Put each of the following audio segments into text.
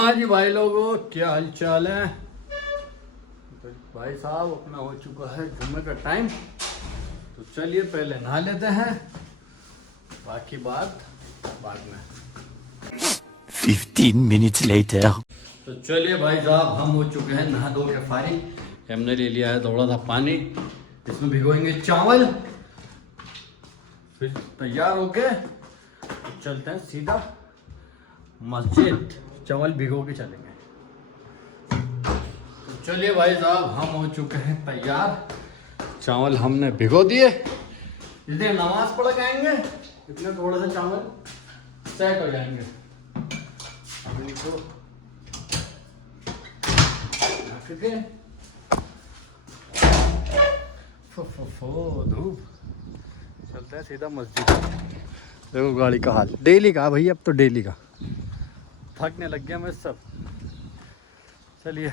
हाँ जी भाई लोगों, क्या हाल चाल है। तो भाई साहब अपना हो चुका है जुम्मे का टाइम, तो चलिए पहले नहा लेते हैं, बाकी बात बाद में। 15 minutes later. तो चलिए भाई साहब, हम हो चुके हैं नहा धो के फारिग। हमने ले लिया है थोड़ा सा पानी, इसमें भिगोएंगे चावल, फिर तैयार होके चलते हैं सीधा मस्जिद, चावल भिगो के चलेंगे। तो चलिए भाई साहब, हम हो चुके हैं तैयार, चावल हमने भिगो दिए, इसलिए नमाज पढ़ के आएंगे, इतने थोड़े से चावल सेट हो जाएंगे। अपनी को ढक के धूप, चलते हैं सीधा मस्जिद। देखो गाड़ी का हाल, डेली का भाई, अब तो डेली का, थकने लग गया मैं सब। चलिए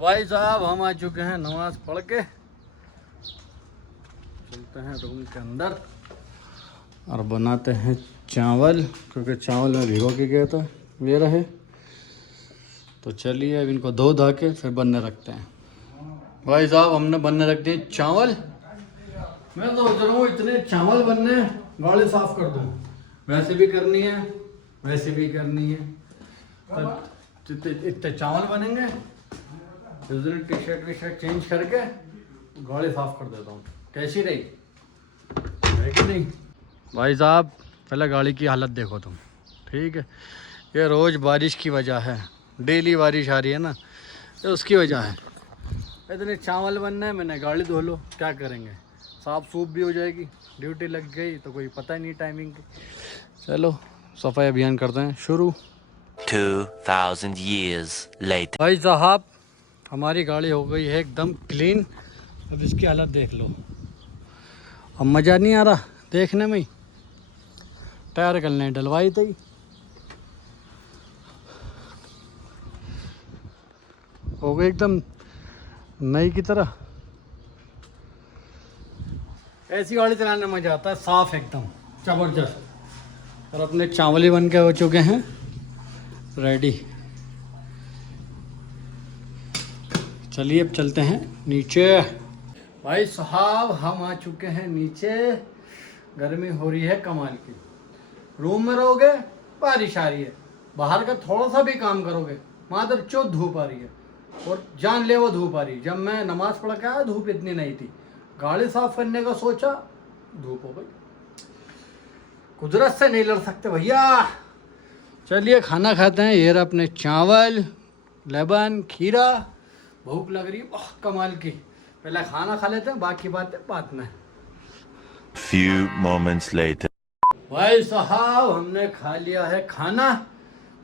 भाई साहब हम आ चुके हैं नमाज पढ़ के, चलते हैं रूम के अंदर और बनाते हैं चावल, क्योंकि चावल में भिगो के गया था ये रहे। तो चलिए अब इनको धो धा के फिर बनने रखते हैं। भाई साहब हमने बनने रख दिए चावल। मैं तो सोच रहा हूँ इतने चावल बनने, गाड़ी साफ कर दूँ, वैसे भी करनी है वैसे भी करनी है, इतने चावल बनेंगे, टी शर्ट चेंज करके गाड़ी साफ कर देता हूँ। कैसी रही है कि नहीं भाई साहब? पहले गाड़ी की हालत देखो तुम, ठीक है? ये रोज़ बारिश की वजह है, डेली बारिश आ रही है ना, तो उसकी वजह है। इतने चावल बनना है, मैंने गाड़ी धो लो, क्या करेंगे, साफ सूफ भी हो जाएगी, ड्यूटी लग गई तो कोई पता ही नहीं टाइमिंग की। चलो सफाई अभियान करते हैं शुरू। 2000 years later. भाई साहब हमारी गाड़ी हो गई है एकदम क्लीन, अब इसकी हालत देख लो। अब मज़ा नहीं आ रहा देखने में ही, टायर कल नहीं डलवाई थी, हो गई एकदम नई की तरह। ऐसी गाड़ी चलाने में मज़ा आता है, साफ एकदम ज़बरदस्त। और अपने चावल ही बन के हो चुके हैं रेडी। चलिए अब चलते हैं नीचे। भाई साहब हम आ चुके हैं नीचे, गर्मी हो रही है कमाल की। रूम में रहोगे बारिश आ रही है, बाहर का थोड़ा सा भी काम करोगे मात्र चौथ धूप आ रही है, और जान ले वो धूप आ रही है। जब मैं नमाज पढ़ के आया धूप इतनी नहीं थी, गाड़ी साफ करने का सोचा धूप हो गई। कुदरत से नहीं लड़ सकते भैया। चलिए खाना खाते हैं। ये रहा अपने चावल, लेमन, खीरा, भूख लग रही है बहुत कमाल की। पहले खाना खा लेते हैं, बाकी बातें बाद में। Few moments later. भाई साहब हमने खा लिया है खाना,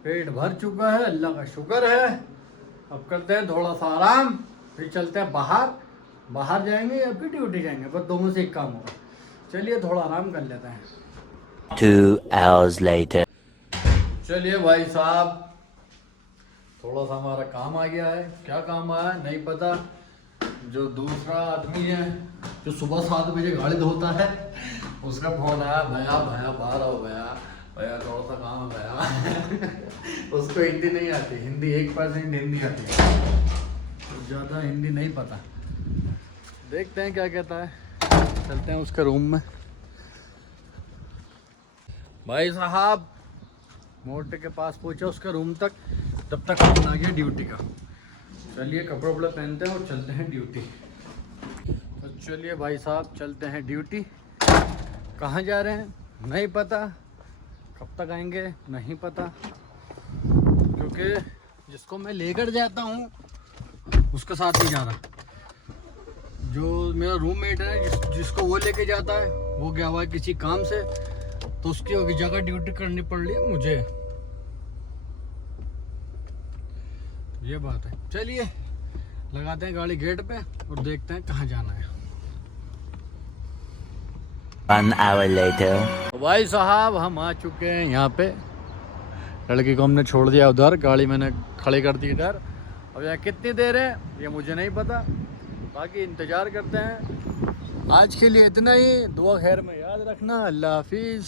पेट भर चुका है, अल्लाह का शुक्र है। अब करते हैं थोड़ा सा आराम, फिर चलते हैं बाहर जाएंगे या फिर ड्यूटी जाएंगे, बस दोनों से एक काम होगा। चलिए थोड़ा आराम कर लेते हैं। 2 hours later. चलिए भाई साहब थोड़ा सा हमारा काम आ गया है। क्या काम आया है नहीं पता। जो दूसरा आदमी है जो सुबह 7 बजे गाड़ी धोता है, उसका फोन आया, भैया बाहर आओ, भैया थोड़ा सा काम है भैया। उसको हिंदी नहीं आती, हिंदी 1% हिंदी आती है, तो ज़्यादा हिंदी नहीं पता। देखते हैं क्या कहता है, चलते हैं उसके रूम में। भाई साहब मोटे के पास पहुंचा उसके रूम तक, तब तक फोन आ गया ड्यूटी का। चलिए कपड़े वपड़े पहनते हैं और चलते हैं ड्यूटी। तो चलिए भाई साहब चलते हैं ड्यूटी। कहाँ जा रहे हैं नहीं पता, कब तक आएंगे नहीं पता, क्योंकि जिसको मैं लेकर जाता हूँ उसके साथ नहीं जा रहा। जो मेरा रूममेट है जिसको वो लेके जाता है, वो गया हुआ है किसी काम से, तो उसकी जगह ड्यूटी करनी पड़ रही है मुझे। ये बात है। चलिए लगाते हैं गाड़ी गेट पे और देखते हैं कहाँ जाना है। 1 hour later. भाई साहब हम आ चुके हैं यहाँ पे। लड़की को हमने छोड़ दिया उधर, गाड़ी मैंने खड़ी कर दी इधर। अब यहाँ कितनी देर है ये मुझे नहीं पता, बाकी इंतज़ार करते हैं। आज के लिए इतना ही। दुआ खैर में याद रखना। अल्लाह हाफिज़।